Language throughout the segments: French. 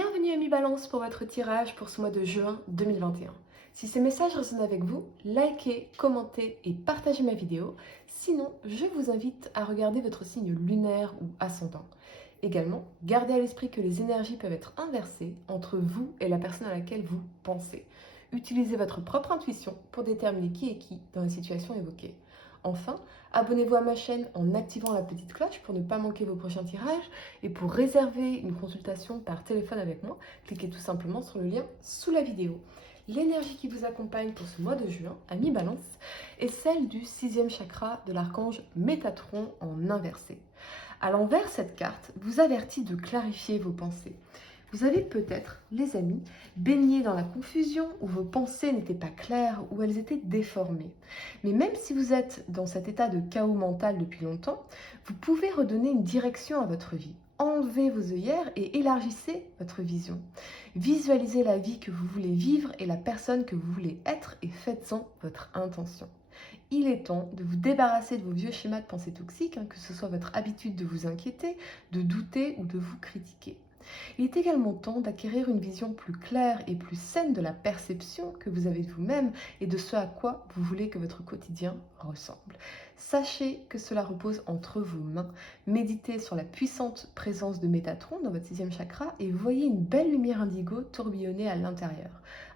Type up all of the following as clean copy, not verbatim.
Bienvenue à Mi-Balance pour votre tirage pour ce mois de juin 2021. Si ces messages résonnent avec vous, likez, commentez et partagez ma vidéo. Sinon, je vous invite à regarder votre signe lunaire ou ascendant. Également, gardez à l'esprit que les énergies peuvent être inversées entre vous et la personne à laquelle vous pensez. Utilisez votre propre intuition pour déterminer qui est qui dans les situations évoquées. Enfin, abonnez-vous à ma chaîne en activant la petite cloche pour ne pas manquer vos prochains tirages. Et pour réserver une consultation par téléphone avec moi, cliquez tout simplement sur le lien sous la vidéo. L'énergie qui vous accompagne pour ce mois de juin à mi-balance est celle du 6e chakra de l'archange Métatron en inversé. À l'envers, cette carte vous avertit de clarifier vos pensées. Vous avez peut-être, les amis, baigné dans la confusion où vos pensées n'étaient pas claires, où elles étaient déformées. Mais même si vous êtes dans cet état de chaos mental depuis longtemps, vous pouvez redonner une direction à votre vie. Enlevez vos œillères et élargissez votre vision. Visualisez la vie que vous voulez vivre et la personne que vous voulez être et faites-en votre intention. Il est temps de vous débarrasser de vos vieux schémas de pensée toxiques, que ce soit votre habitude de vous inquiéter, de douter ou de vous critiquer. Il est également temps d'acquérir une vision plus claire et plus saine de la perception que vous avez de vous-même et de ce à quoi vous voulez que votre quotidien ressemble. Sachez que cela repose entre vos mains. Méditez sur la puissante présence de Métatron dans votre 6e chakra et voyez une belle lumière indigo tourbillonner à l'intérieur.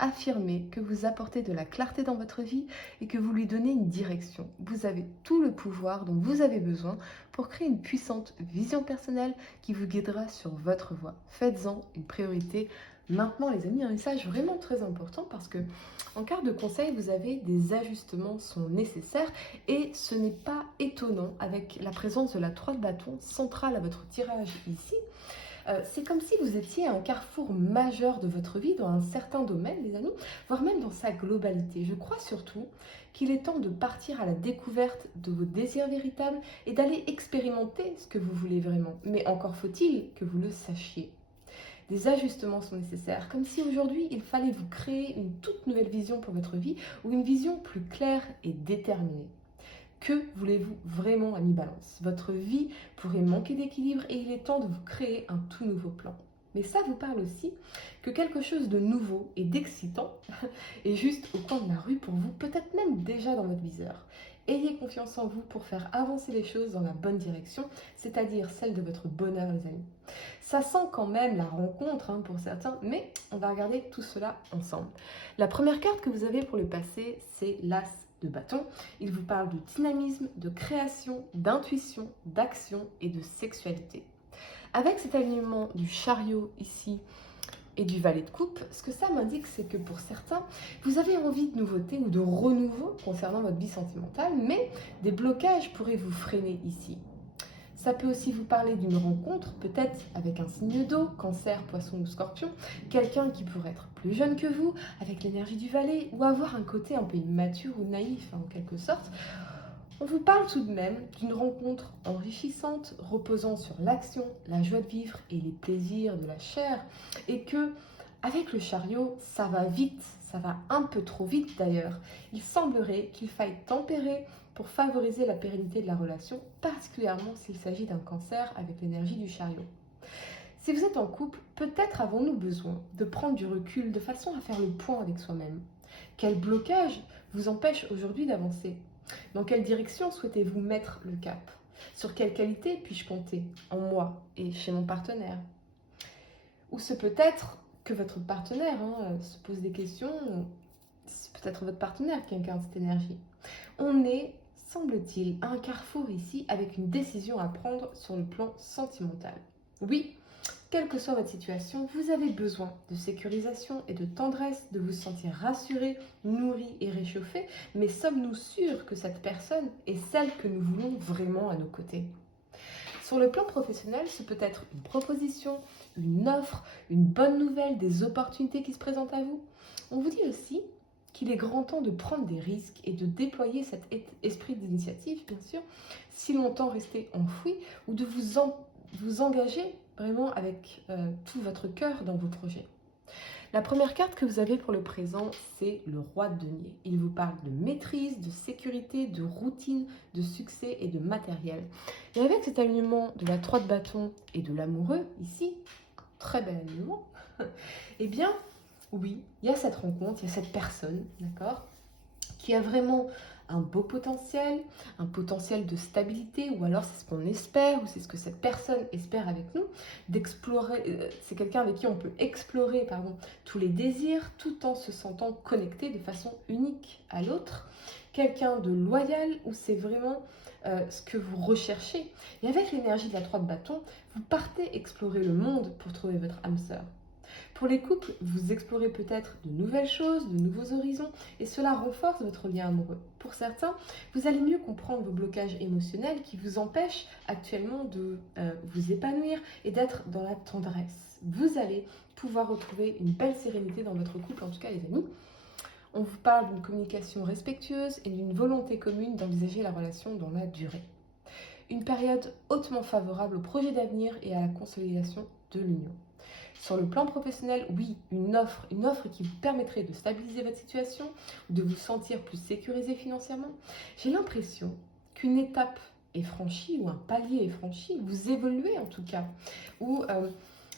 Affirmez que vous apportez de la clarté dans votre vie et que vous lui donnez une direction. Vous avez tout le pouvoir dont vous avez besoin pour créer une puissante vision personnelle qui vous guidera sur votre voie. Faites-en une priorité. Maintenant, les amis, un message vraiment très important parce que en carte de conseil, vous avez des ajustements sont nécessaires et ce n'est pas étonnant avec la présence de la 3 de bâton centrale à votre tirage ici. C'est comme si vous étiez à un carrefour majeur de votre vie dans un certain domaine, les amis, voire même dans sa globalité. Je crois surtout qu'il est temps de partir à la découverte de vos désirs véritables et d'aller expérimenter ce que vous voulez vraiment. Mais encore faut-il que vous le sachiez. Des ajustements sont nécessaires, comme si aujourd'hui il fallait vous créer une toute nouvelle vision pour votre vie ou une vision plus claire et déterminée. Que voulez-vous vraiment à mi-balance? Votre vie pourrait manquer d'équilibre et il est temps de vous créer un tout nouveau plan. Mais ça vous parle aussi que quelque chose de nouveau et d'excitant est juste au coin de la rue pour vous, peut-être même déjà dans votre viseur. Ayez confiance en vous pour faire avancer les choses dans la bonne direction, c'est-à-dire celle de votre bonheur, les amis. Ça sent quand même la rencontre pour certains, mais on va regarder tout cela ensemble. La première carte que vous avez pour le passé, c'est l'As de bâton. Il vous parle de dynamisme, de création, d'intuition, d'action et de sexualité. Avec cet alignement du chariot ici et du valet de coupe, ce que ça m'indique, c'est que pour certains, vous avez envie de nouveauté ou de renouveau concernant votre vie sentimentale, mais des blocages pourraient vous freiner ici. Ça peut aussi vous parler d'une rencontre, peut-être avec un signe d'eau, cancer, poisson ou scorpion, quelqu'un qui pourrait être plus jeune que vous, avec l'énergie du valet, ou avoir un côté un peu immature ou naïf en quelque sorte. On vous parle tout de même d'une rencontre enrichissante, reposant sur l'action, la joie de vivre et les plaisirs de la chair, et que, avec le chariot, ça va vite, ça va un peu trop vite d'ailleurs. Il semblerait qu'il faille tempérer pour favoriser la pérennité de la relation, particulièrement s'il s'agit d'un cancer avec l'énergie du chariot. Si vous êtes en couple, peut-être avons-nous besoin de prendre du recul de façon à faire le point avec soi-même. Quel blocage vous empêche aujourd'hui d'avancer? Dans quelle direction souhaitez-vous mettre le cap? Sur quelle qualité puis-je compter en moi et chez mon partenaire? Ou c'est peut-être que votre partenaire se pose des questions, c'est peut-être votre partenaire qui incarne cette énergie. On est, semble-t-il, à un carrefour ici avec une décision à prendre sur le plan sentimental. Oui, quelle que soit votre situation, vous avez besoin de sécurisation et de tendresse, de vous sentir rassuré, nourri et réchauffé, mais sommes-nous sûrs que cette personne est celle que nous voulons vraiment à nos côtés? Sur le plan professionnel, ce peut être une proposition, une offre, une bonne nouvelle, des opportunités qui se présentent à vous. On vous dit aussi qu'il est grand temps de prendre des risques et de déployer cet esprit d'initiative, bien sûr, si longtemps resté enfoui, ou de vous engager vraiment avec tout votre cœur dans vos projets. La première carte que vous avez pour le présent, c'est le roi de denier. Il vous parle de maîtrise, de sécurité, de routine, de succès et de matériel. Et avec cet alignement de la 3 de bâton et de l'amoureux, ici, très bel alignement, Eh bien, oui, il y a cette rencontre, il y a cette personne, d'accord, qui a vraiment un beau potentiel, un potentiel de stabilité, ou alors c'est ce qu'on espère, ou c'est ce que cette personne espère avec nous, d'explorer, c'est quelqu'un avec qui on peut explorer, pardon, tous les désirs, tout en se sentant connecté de façon unique à l'autre. Quelqu'un de loyal, où c'est vraiment ce que vous recherchez. Et avec l'énergie de la 3 de bâton, vous partez explorer le monde pour trouver votre âme sœur. Pour les couples, vous explorez peut-être de nouvelles choses, de nouveaux horizons, et cela renforce votre lien amoureux. Pour certains, vous allez mieux comprendre vos blocages émotionnels qui vous empêchent actuellement de vous épanouir et d'être dans la tendresse. Vous allez pouvoir retrouver une belle sérénité dans votre couple, en tout cas les amis. On vous parle d'une communication respectueuse et d'une volonté commune d'envisager la relation dans la durée. Une période hautement favorable au projet d'avenir et à la consolidation de l'union. Sur le plan professionnel, oui, une offre qui vous permettrait de stabiliser votre situation, de vous sentir plus sécurisé financièrement. J'ai l'impression qu'une étape est franchie, ou un palier est franchi, vous évoluez en tout cas, ou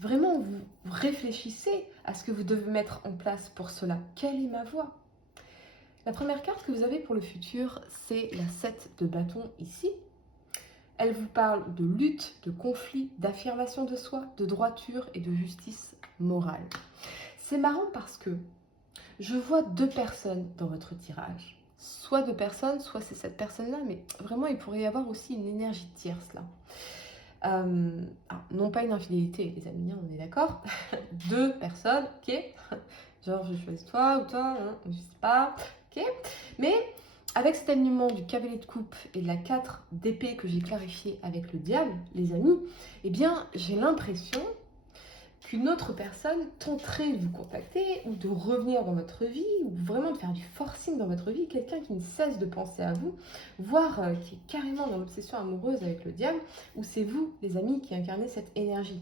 vraiment vous réfléchissez à ce que vous devez mettre en place pour cela. Quelle est ma voie? La première carte que vous avez pour le futur, c'est la 7 de bâton ici. Elle vous parle de lutte, de conflit, d'affirmation de soi, de droiture et de justice morale. C'est marrant parce que je vois 2 personnes dans votre tirage. Soit 2 personnes, soit c'est cette personne-là, mais vraiment il pourrait y avoir aussi une énergie tierce là. Non pas une infidélité, les amis, on est d'accord. 2 personnes, ok. Genre je choisis toi ou toi, hein, je sais pas, ok. Mais avec cet alignement du cavalier de coupe et de la 4 d'épée que j'ai clarifié avec le diable, les amis, eh bien, j'ai l'impression qu'une autre personne tenterait de vous contacter ou de revenir dans votre vie ou vraiment de faire du forcing dans votre vie, quelqu'un qui ne cesse de penser à vous, voire qui est carrément dans l'obsession amoureuse avec le diable, ou c'est vous, les amis, qui incarnez cette énergie.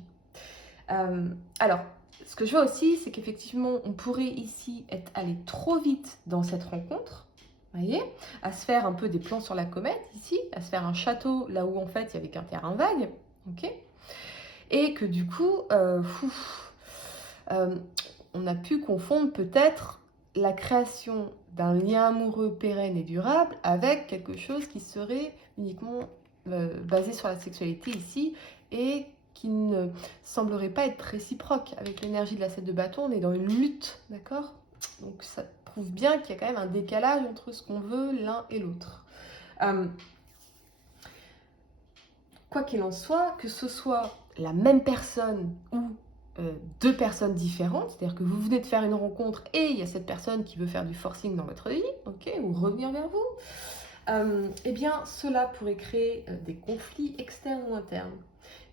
Alors, ce que je vois aussi, c'est qu'effectivement, on pourrait ici être allé trop vite dans cette rencontre, voyez, à se faire un peu des plans sur la comète ici, à se faire un château là où en fait il y avait qu'un terrain vague, ok, et que du coup, on a pu confondre peut-être la création d'un lien amoureux pérenne et durable avec quelque chose qui serait uniquement basé sur la sexualité ici et qui ne semblerait pas être réciproque. Avec l'énergie de la 7 de bâton, on est dans une lutte, d'accord? Donc ça prouve bien qu'il y a quand même un décalage entre ce qu'on veut l'un et l'autre. Quoi qu'il en soit, que ce soit la même personne ou 2 personnes différentes, c'est-à-dire que vous venez de faire une rencontre et il y a cette personne qui veut faire du forcing dans votre vie, ok, ou revenir vers vous, eh bien cela pourrait créer des conflits externes ou internes.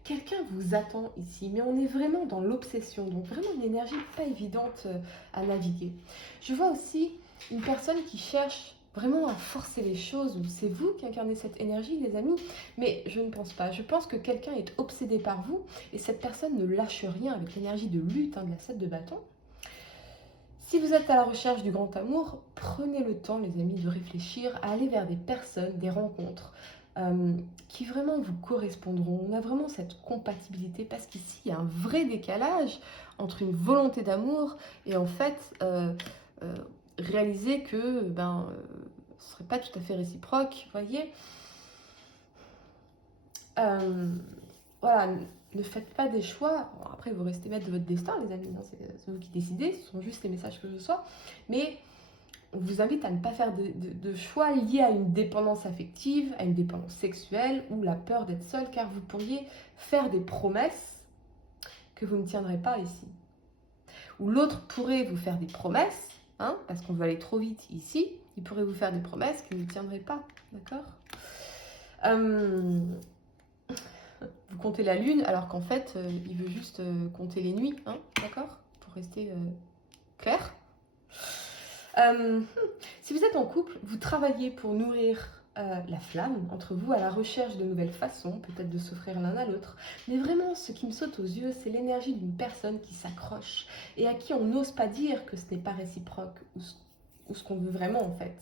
Quelqu'un vous attend ici, mais on est vraiment dans l'obsession, donc vraiment une énergie pas évidente à naviguer. Je vois aussi une personne qui cherche vraiment à forcer les choses, ou c'est vous qui incarnez cette énergie, les amis, mais je ne pense pas. Je pense que quelqu'un est obsédé par vous, et cette personne ne lâche rien avec l'énergie de lutte, de la 7 de bâton. Si vous êtes à la recherche du grand amour, prenez le temps, les amis, de réfléchir à aller vers des personnes, des rencontres, qui vraiment vous correspondront. On a vraiment cette compatibilité parce qu'ici, il y a un vrai décalage entre une volonté d'amour et en fait, réaliser que ce ne serait pas tout à fait réciproque, vous voyez. Voilà, ne faites pas des choix. Bon, après, vous restez maître de votre destin, les amis, hein, c'est vous qui décidez, ce sont juste les messages que je reçois. Mais on vous invite à ne pas faire de choix liés à une dépendance affective, à une dépendance sexuelle ou la peur d'être seul, car vous pourriez faire des promesses que vous ne tiendrez pas ici. Ou l'autre pourrait vous faire des promesses, hein, parce qu'on veut aller trop vite ici, il pourrait vous faire des promesses qu'il ne tiendrait pas, d'accord? Vous comptez la lune alors qu'en fait, il veut juste compter les nuits, hein, d'accord? Pour rester clair. Si vous êtes en couple, vous travaillez pour nourrir la flamme entre vous à la recherche de nouvelles façons, peut-être de s'offrir l'un à l'autre. Mais vraiment, ce qui me saute aux yeux, c'est l'énergie d'une personne qui s'accroche et à qui on n'ose pas dire que ce n'est pas réciproque ou ce qu'on veut vraiment en fait.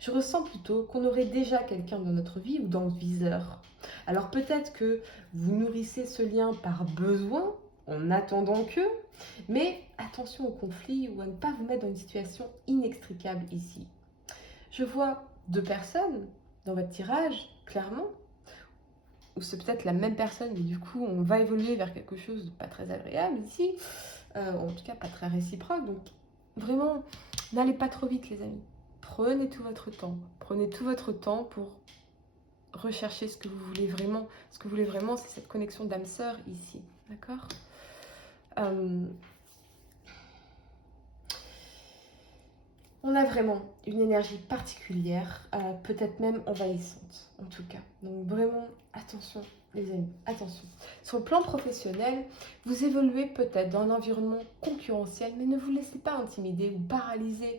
Je ressens plutôt qu'on aurait déjà quelqu'un dans notre vie ou dans le viseur. Alors peut-être que vous nourrissez ce lien par besoin, en attendant que, mais attention au conflit ou à ne pas vous mettre dans une situation inextricable ici. Je vois 2 personnes dans votre tirage, clairement, ou c'est peut-être la même personne, mais du coup, on va évoluer vers quelque chose de pas très agréable ici, en tout cas pas très réciproque. Donc, vraiment, n'allez pas trop vite, les amis. Prenez tout votre temps. Prenez tout votre temps pour rechercher ce que vous voulez vraiment. Ce que vous voulez vraiment, c'est cette connexion d'âme sœur ici. D'accord? On a vraiment une énergie particulière, peut-être même envahissante, en tout cas. Donc vraiment, attention, les amis, attention. Sur le plan professionnel, vous évoluez peut-être dans un environnement concurrentiel, mais ne vous laissez pas intimider ou paralyser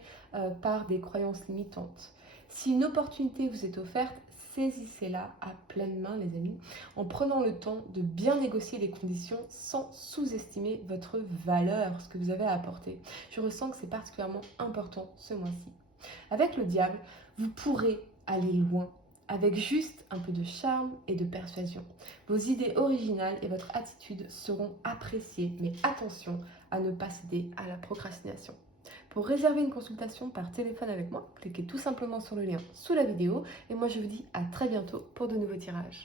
par des croyances limitantes. Si une opportunité vous est offerte, saisissez-la à pleine main, les amis, en prenant le temps de bien négocier les conditions sans sous-estimer votre valeur, ce que vous avez à apporter. Je ressens que c'est particulièrement important ce mois-ci. Avec le diable, vous pourrez aller loin, avec juste un peu de charme et de persuasion. Vos idées originales et votre attitude seront appréciées, mais attention à ne pas céder à la procrastination. Pour réserver une consultation par téléphone avec moi, cliquez tout simplement sur le lien sous la vidéo et moi je vous dis à très bientôt pour de nouveaux tirages.